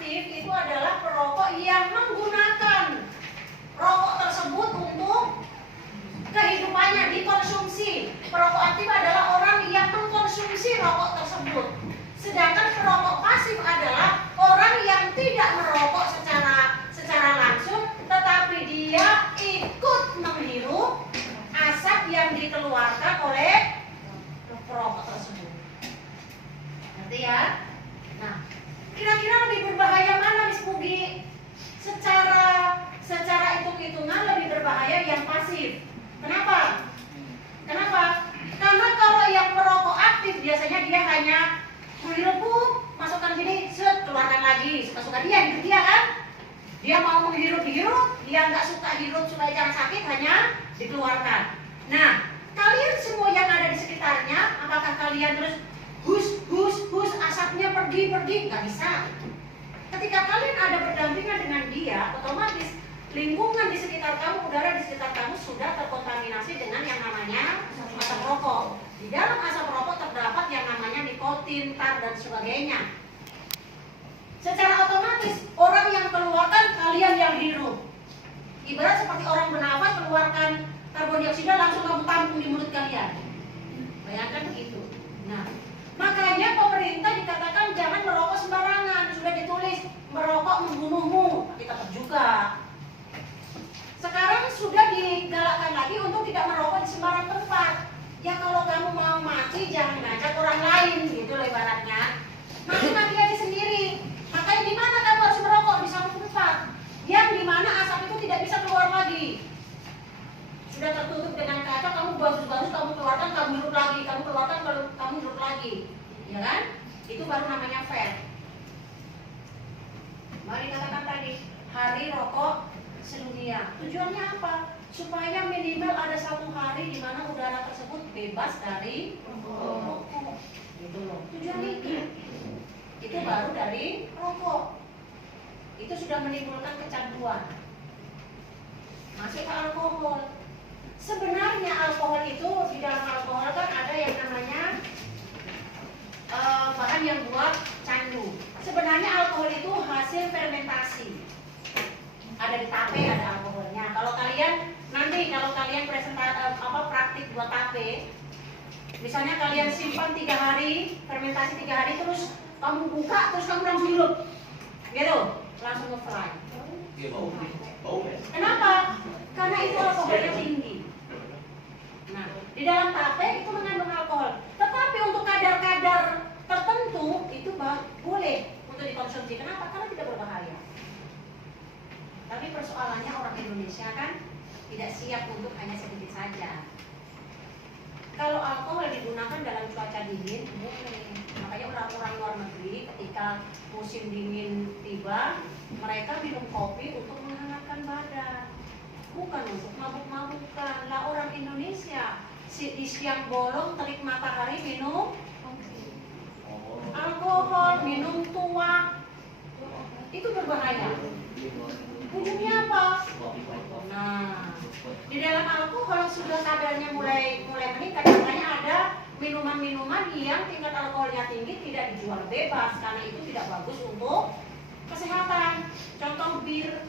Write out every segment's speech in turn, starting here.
aktif itu adalah perokok yang menggunakan rokok tersebut untuk kehidupannya, dikonsumsi. Perokok aktif adalah orang yang mengkonsumsi rokok tersebut. Sedangkan perokok pasif adalah orang yang tidak merokok secara langsung, tetapi dia ikut menghirup asap yang dikeluarkan oleh perokok tersebut. Ngerti ya? Nah, kira-kira lebih berbahaya mana, Miss Pugi? Secara hitung-hitungan lebih berbahaya yang pasif. Kenapa? Karena kalau yang perokok aktif biasanya dia hanya menghirup, masukkan sini, set, keluarkan lagi, suka-suka dia, gitu dia kan? Dia mau menghirup, dia nggak suka hirup supaya jangan sakit, hanya dikeluarkan. Nah, kalian semua yang ada di sekitarnya, apakah kalian terus hus, asapnya pergi, nggak bisa. Ketika kalian ada berdampingan dengan dia, otomatis lingkungan di sekitar kamu, udara di sekitar kamu sudah terkontaminasi dengan yang namanya asap rokok. Di dalam asap rokok terdapat yang namanya nikotin, tar, dan sebagainya. Secara otomatis orang yang keluarkan, kalian yang hirup. Ibarat seperti orang bernafas keluarkan karbon dioksida langsung kamu tampung di mulut kalian. Bayangkan begitu. Nah, makanya pemerintah dikatakan jangan merokok sembarangan. Sudah ditulis merokok membunuhmu, kita juga. Sekarang sudah digalakkan lagi untuk tidak merokok di sembarang tempat. Ya kalau kamu mau mati jangan ngajak orang lain, gitu loh ibaratnya. Mati aja sendiri. Makanya di mana kamu harus merokok? Di satu tempat yang dimana asap itu tidak bisa keluar lagi. Sudah tertutup dengan kaca, kamu bagus-bagus, kamu keluarkan, kamu hirup lagi, kamu keluarkan, kamu hirup lagi, ya kan? Itu baru namanya fair. Mari katakan tadi hari rokok sedunia. Tujuannya apa? Supaya minimal ada satu hari di mana udara tersebut bebas dari rokok. Gitu loh. Tujuan itu baru dari rokok. Itu sudah menimbulkan kecanduan. Masuk ke alkohol. Sebenarnya alkohol itu, di dalam alkohol kan ada yang namanya bahan yang buat candu. Sebenarnya alkohol itu hasil fermentasi. Ada di tape, ada alkoholnya. Kalau kalian nanti praktik buat tape, misalnya kalian simpan 3 hari, fermentasi 3 hari, terus kamu buka, terus kamu langsung hirup, gitu, langsung nge-fry. Kenapa? Karena itu alkoholnya tinggi. Nah, di dalam tape itu mengandung alkohol. Tetapi untuk kadar-kadar tertentu itu boleh untuk dikonsumsi. Kenapa? Karena tidak berbahaya. Tapi persoalannya orang Indonesia kan tidak siap untuk hanya sedikit saja. Kalau alkohol digunakan dalam cuaca dingin, makanya orang-orang luar negeri ketika musim dingin tiba, mereka minum kopi untuk menghangatkan badan, bukan untuk mabuk-mabukan. Lah orang Indonesia di siang bolong terik matahari minum alkohol, minum tuak, itu berbahaya. Ujungnya apa? Nah, di dalam alkohol sudah kadarnya mulai meningkat. Makanya ada minuman-minuman yang tingkat alkoholnya tinggi tidak dijual bebas karena itu tidak bagus untuk kesehatan. Contoh bir.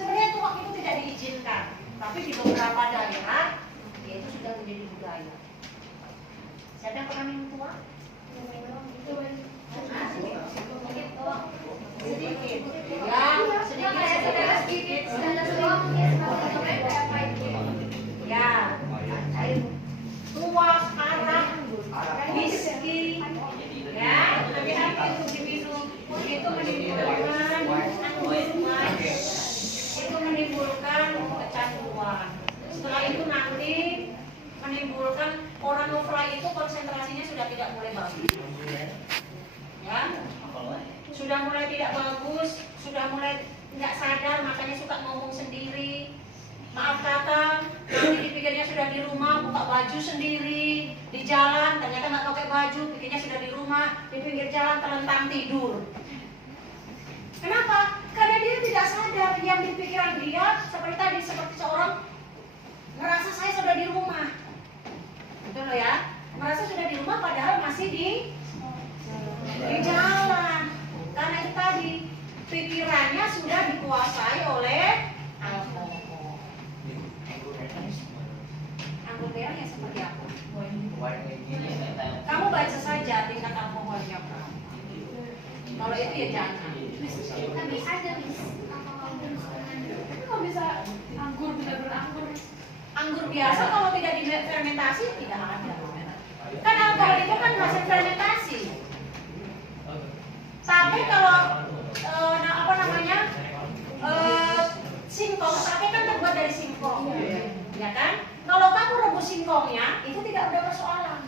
Sebenarnya tuak itu tidak diizinkan, tapi di beberapa daerah itu sudah menjadi budaya. Siapa yang pernah minum tuak? Sedikit. Ya, tuak, arak, whisky, ya, hati-hati untuk diminum. Itu menimbulkan kecanduan. Setelah itu nanti menimbulkan orang nge-fry itu konsentrasinya sudah tidak mulai bagus. Ya, sudah mulai tidak bagus, sudah mulai nggak sadar, makanya suka ngomong sendiri. Maaf kata, nanti dipikirnya sudah di rumah, buka baju sendiri, di jalan, ternyata nggak pakai baju, pikirnya sudah di rumah, di pinggir jalan terlentang tidur. Kenapa? Karena dia tidak sadar yang di pikiran dia seperti tadi, seperti seorang merasa saya sudah di rumah. Betul loh ya? Merasa sudah di rumah padahal masih di jalan. Karena itu tadi aromanya sudah dikuasai oleh alkohol. Anggur merah yang seperti apa? Kamu baca saja tingkat alkoholnya berapa. Kalau itu ya jangan. Tapi ada tapi kalau bisa anggur benar-benar anggur. Anggur biasa kalau tidak difermentasi tidak ada. Kan alkohol itu kan hasil fermentasi. Tapi kalau singkong, tapi kan terbuat dari singkong, ya kan? Kalau kamu rebus singkongnya, itu tidak ada persoalan.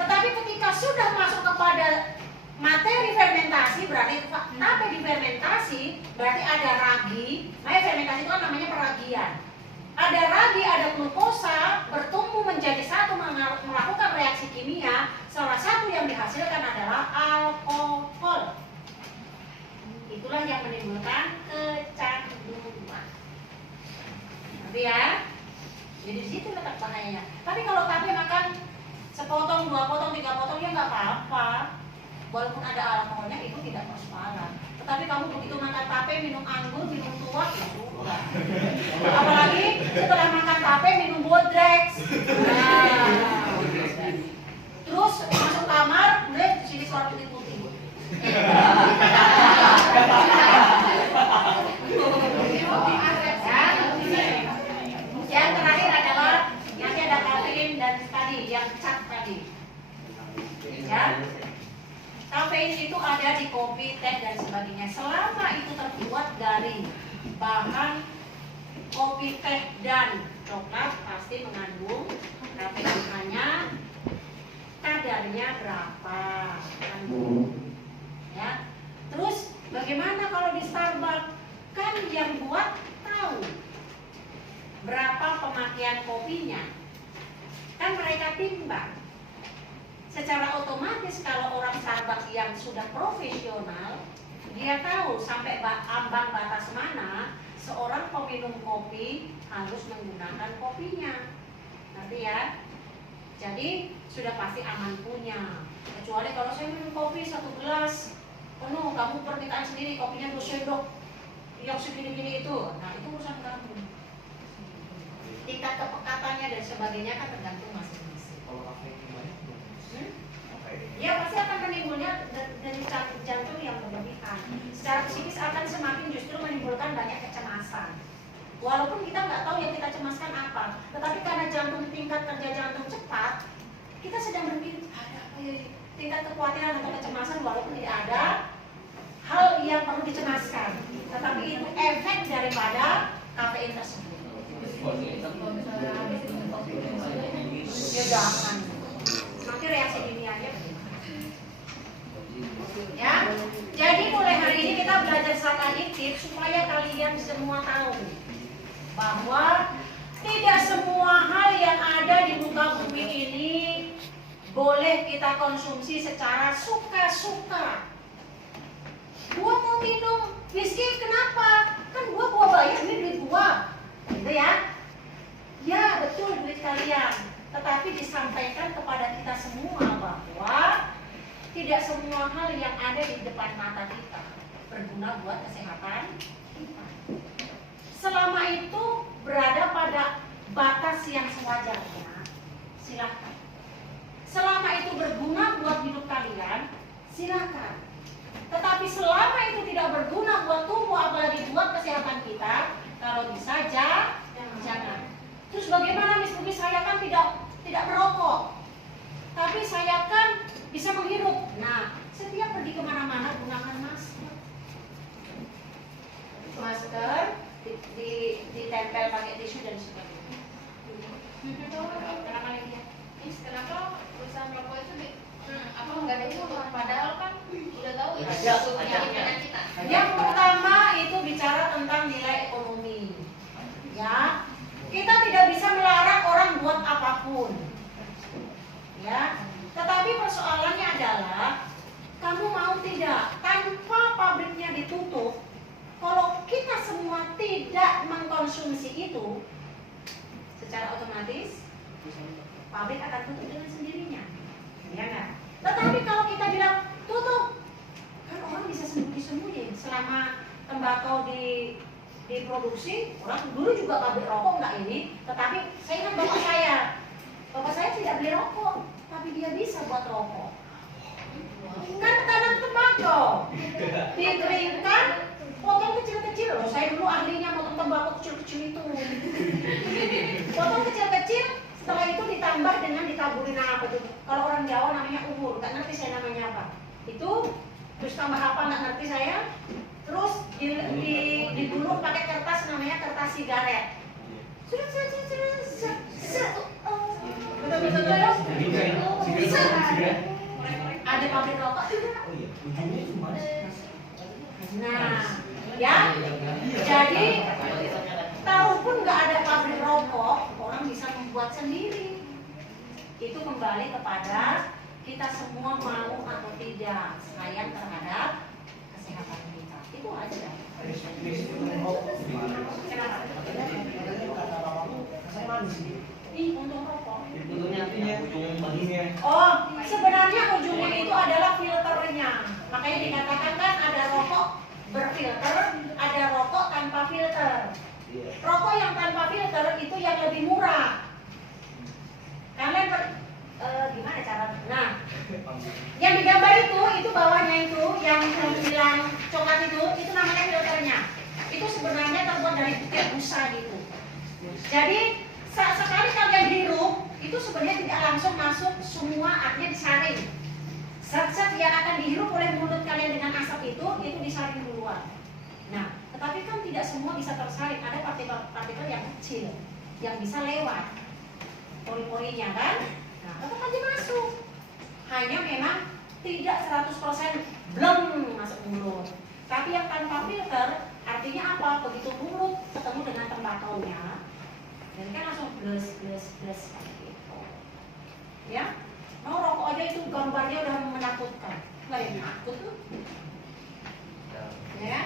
Tetapi ketika sudah masuk kepada materi fermentasi, berarti tape difermentasi, berarti ada ragi. Nah, fermentasi itu kan namanya peragian. Ada ragi, ada glukosa, bertumbuh menjadi satu, melakukan reaksi kimia. Salah satu yang dihasilkan adalah alkohol. Itulah yang menimbulkan kecanduan. Ngerti ya? Jadi di situ letak bahayanya. Tapi kalau tape makan sepotong, 2 potong, 3 potong ya nggak apa-apa. Walaupun ada alkoholnya itu tidak persoalan. Tetapi kamu begitu makan tape, minum anggur, minum tuak itu enggak. Apalagi setelah makan tape minum bodrex. Nah. Terus masuk kamar, lihat di sini suara putih-putih. Yang terakhir adalah nanti ada kafein dan tadi yang cat tadi. Ya. Kafein itu ada di kopi, teh dan sebagainya. Selama itu terbuat dari bahan kopi, teh dan coklat pasti mengandung kafein. Hanya kadarnya berapa? Ya. Terus bagaimana kalau di Starbucks? Kan yang buat tahu berapa pemakaian kopinya. Kan mereka timbang. Secara otomatis kalau orang Starbucks yang sudah profesional, dia tahu sampai ambang batas mana seorang peminum kopi harus menggunakan kopinya. Nanti ya. Jadi sudah pasti aman punya. Kecuali kalau saya minum kopi 1 gelas penuh, kamu permintaan sendiri kopinya 2 sendok yang segini-gini itu, nah itu urusan kamu. Tingkat kepekatannya dan sebagainya kan tergantung masing-masing. Kalau kafein banyak Ya pasti akan menimbulnya dari jantung yang berlebihan. Secara psikis akan semakin justru menimbulkan banyak kecemasan. Walaupun kita nggak tahu yang kita cemaskan apa, tetapi karena tingkat kerja jantung cepat, kita sedang berpikir ada apa ya, tingkat kekhawatiran atau kecemasan walaupun tidak ada hal yang perlu dicemaskan, tetapi itu efek daripada kafein tersebut. Ya jangan, nanti reaksi kimianya ya. Jadi mulai hari ini kita belajar zat adiktif supaya kalian semua tahu bahwa tidak semua hal yang ada di muka bumi ini boleh kita konsumsi secara suka-suka. Gua mau minum whisky, kenapa? Kan gua bayar, ini duit gua, gitu ya? Ya betul, duit kalian. Tetapi disampaikan kepada kita semua bahwa tidak semua hal yang ada di depan mata kita berguna buat kesehatan kita. Selama itu berada pada batas yang sewajarnya, silakan. Selama itu berguna buat hidup kalian, silakan. Tetapi selama itu tidak berguna buat tubuh, apalagi buat kesehatan kita, kalau bisa jangan. Terus bagaimana Miss Bumi? Saya kan tidak merokok, tapi saya kan bisa menghirup. Nah, setiap pergi kemana-mana gunakan masker. Masker ditempel pakai tisu dan sebagainya. Kenapa lagi ya? Kenapa perusahaan rokok itu apa nggak ada itu? Padahal kan udah tahu ya penyakit kita. Yang pertama itu bicara tentang nilai ekonomi. Ya, kita tidak bisa melarang orang buat apapun. Ya, tetapi persoalannya adalah kamu mau tidak tanpa pabriknya ditutup. Kalau kita semua tidak mengkonsumsi itu, secara otomatis pabrik akan tutup dengan sendirinya, ya kan? Tetapi kalau kita bilang tutup, kan orang bisa sembunyi-sembunyi selama tembakau diproduksi, orang dulu juga pabrik rokok nggak ini, tetapi saya ingat bapak saya tidak beli rokok, tapi dia bisa buat rokok. Kan tanam tembakau, dikeringkan, potong kecil-kecil loh. Saya dulu ahlinya potong tembakau kecil-kecil itu. Potong kecil-kecil, setelah itu ditambah dengan ditaburin apa tuh? Kalau orang Jawa namanya ubur, nggak ngerti saya namanya apa. Itu terus tambah apa nggak ngerti saya. Terus digulung pakai kertas namanya kertas sigaret. Bisa. Ada pabrik rokok tidak? Nah, ya. Jadi kalaupun nggak ada pabrik rokok, orang bisa membuat sendiri. Itu kembali kepada kita semua mau atau tidak sayang terhadap kesehatan kita. Itu aja. Untung rokok. Oh, sebenarnya ujungnya itu adalah filternya. Makanya dikatakan kan ada rokok berfilter, ada rokok tanpa filter. Rokok yang tanpa filter itu yang lebih murah. Kalian gimana cara? Nah, yang digambar itu bawahnya itu yang bilang coklat itu namanya filternya. Itu sebenarnya terbuat dari butir busa gitu. Jadi sekali kalian hirup itu sebenarnya tidak langsung masuk semua, artinya disaring. Zat-zat yang akan dihirup oleh mulut kalian dengan asap itu disaring duluan. Nah, tetapi kan tidak semua bisa tersaring. Ada partikel-partikel yang kecil yang bisa lewat pori-porinya kan. Nah, tetap aja masuk. Hanya memang tidak 100% blem masuk mulut. Tapi yang tanpa filter artinya apa? Begitu mulut ketemu dengan tembakaunya, dan kan langsung bles seperti itu. Ya, mau rokok aja itu gambarnya udah menakutkan. Nggak ada yang takut tuh. Ya.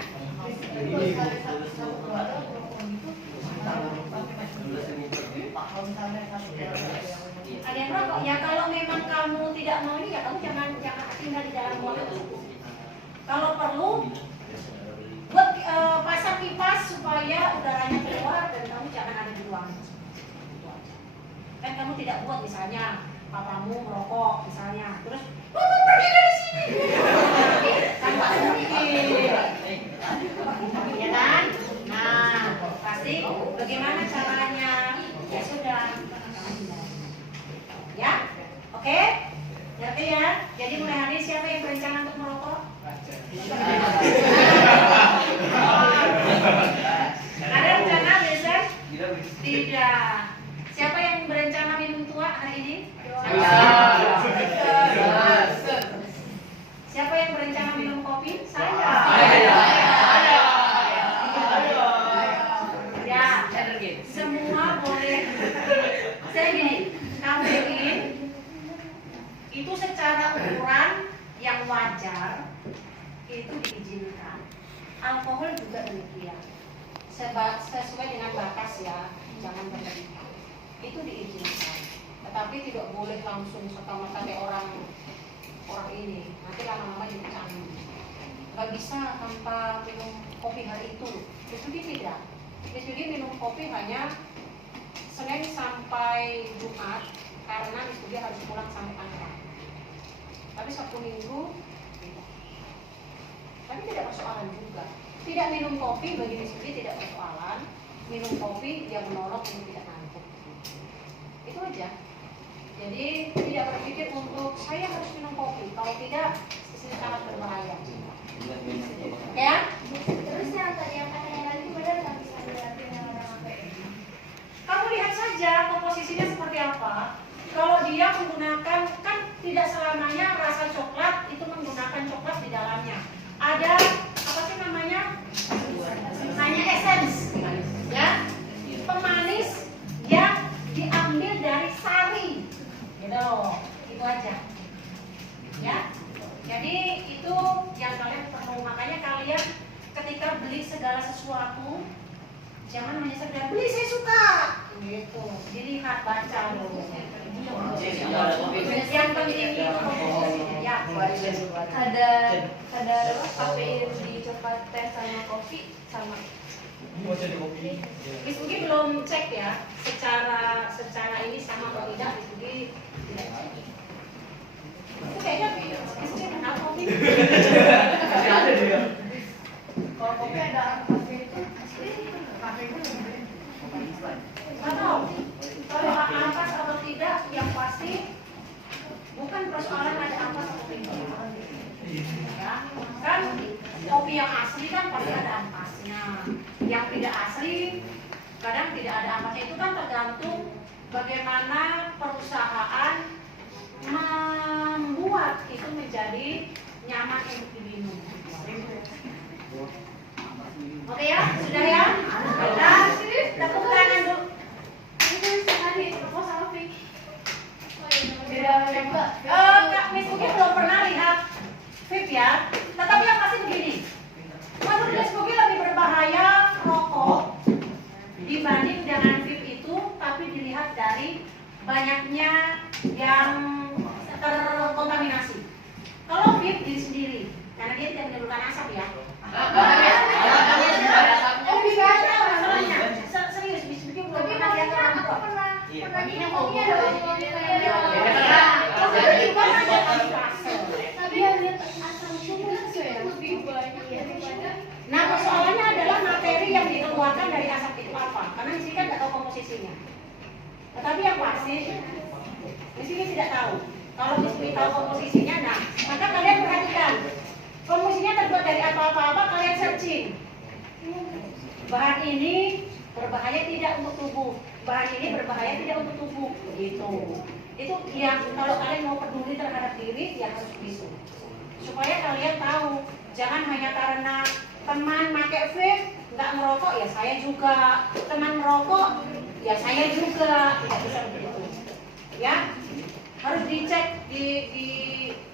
Ada yang rokok? Ya kalau memang kamu tidak mau ini ya kamu jangan tinggal di dalam ruangan tersebut. Kalau perlu buat pasang kipas supaya udaranya keluar dan kamu jangan ada di ruangan tersebut. Kan kamu tidak buat misalnya papamu merokok misalnya, terus bapak pergi dari sini. Kan tak mungkin. Ya kan? Nah, pasti bagaimana caranya? Ya sudah. Ya? Oke? Ngerti ya? Jadi mulai hari siapa yang berencana untuk merokok? Ada rencana besok? Tidak. Siapa yang berencana minum tua hari ini? Siapa yang berencana minum kopi? Saya. Ya, semua boleh. Saya gini, kafein itu secara ukuran yang wajar itu diizinkan. Alkohol juga demikian. Sesuai dengan batas ya, jangan berlebihan. Itu diizinkan. Tetapi tidak boleh langsung serta-merta kayak orang ini. Nanti lama-lama jadi candu. Gak bisa tanpa minum kopi hari itu. Jadi tidak. Jadi minum kopi hanya Senin sampai Jumat karena dia harus pulang sampai Tangerang. Tapi Sabtu Minggu tidak. Tapi tidak persoalan juga. Tidak minum kopi bagi Misugi tidak persoalan. Minum kopi yang menolong untuk tidak ngantuk. Itu aja. Jadi tidak berpikir untuk saya harus minum kopi. Kalau tidak, ini sangat berbahaya. Ya? Terus yang tadi yang katanya tadi benar nggak bisa dilatih dengan orang apa? Kamu lihat saja komposisinya seperti apa. Kalau dia menggunakan, kan tidak selamanya rasa coklat itu menggunakan coklat di dalamnya. Ada apa sih namanya? Hanya essence, ya, pemanis yang diambil dari sari, gitu loh, itu aja, ya. Jadi itu yang kalian perlu, makanya kalian ketika beli segala sesuatu jangan hanya sekedar beli saya suka, gitu. Dilihat, baca dulu. Yang penting itu komposisinya, ya. Ada kafein di coklat teh sama kopi sama. Miss Ugi belum cek ya secara ini sama atau tidak. Miss Ugi tidak cek. Itu kayaknya Miss Ugi kenal kopi. Kalau kopi ada kafe itu kafe itu Atau kalau ampas atau tidak, yang pasti bukan persoalan ada ampas atau tidak. Ya, kan kopi yang asli kan pasti ada ampasnya. Yang tidak asli kadang tidak ada ampasnya, itu kan tergantung bagaimana perusahaan membuat itu menjadi nyaman untuk diminum. Oke ya, sudah ya? Nah, tepuk tangan dulu. itu tadi proposal kopi. Beda coba. Kak Miss mungkin belum pernah lihat vape ya, tetapi yang pasti begini. Menurut Miss mungkin lebih berbahaya rokok dibanding dengan vape itu, tapi dilihat dari banyaknya yang terkontaminasi. Kalau vape diri sendiri, karena dia tidak menimbulkan asap ya. Oh, bisa ada Masalahnya, serius Miss mungkin belum Tapi pernah lihat maksudnya orang aku tua. pernah minum kopinya Iya. dong. Tapi yang lihat asam juga lebih banyak daripada. Nah, persoalannya adalah materi yang dikeluarkan dari asap itu apa? Karena di sini kan tidak tahu komposisinya. Tetapi yang pasti, di sini tidak tahu. Kalau di sini tahu komposisinya, nah, maka kalian perhatikan. Komposisinya terbuat dari apa-apa, kalian searching. Bahan ini berbahaya tidak untuk tubuh. Bahan ini berbahaya tidak untuk tubuh. Gitu. Itu yang kalau kalian mau peduli terhadap diri, ya harus bisu. Supaya kalian tahu, jangan hanya karena teman pakai vape nggak ngerokok, ya saya juga. Teman merokok, ya saya juga. Tidak bisa begitu. Ya, harus dicek,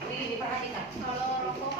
diperhatikan. Kalau rokok